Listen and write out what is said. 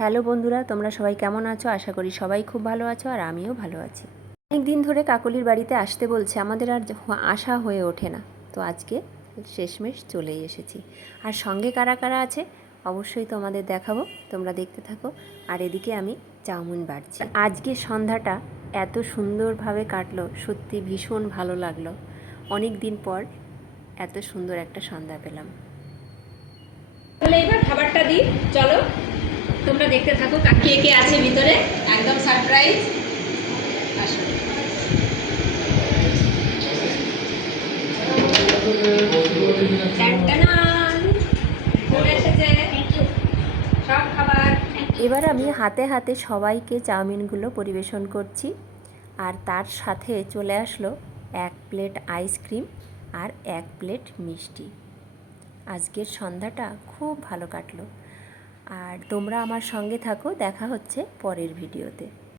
Hello বন্ধুরা, তোমরা সবাই কেমন আছো? আশা করি সবাই খুব ভালো আছো আর আমিও ভালো আছি। অনেক দিন ধরে কাকলির বাড়িতে আসতে বলছে, আমাদের আর আশা হয়ে ওঠে না। তো আজকে শেষমেশ চলেই এসেছি। আর সঙ্গে কারা কারা আছে? অবশ্যই তোমাদের দেখাবো, তোমরা দেখতে থাকো। আর এদিকে আমি চাউমিন বাড়ছি। আজকে সন্ধ্যাটা এত সুন্দরভাবে কাটলো, সত্যি ভীষণ ভালো লাগল। অনেক দিন পর এত সুন্দর একটা সন্ধ্যা পেলাম। তাহলে এবার খাবারটা দিই, চলো। তোমরা দেখতে থাকো কে কে আছে ভিতরে? একদম সারপ্রাইজ আসো। এবার আমি হাতে হাতে সবাইকে চাউমিনগুলো পরিবেশন করছি। আর তার সাথে চলে আসলো এক প্লেট আইসক্রিম আর এক প্লেট মিষ্টি। আজকের সন্ধ্যাটা খুব ভালো কাটলো। আর তোমরা আমার সঙ্গে থাকো দেখা হচ্ছে পরের ভিডিওতে।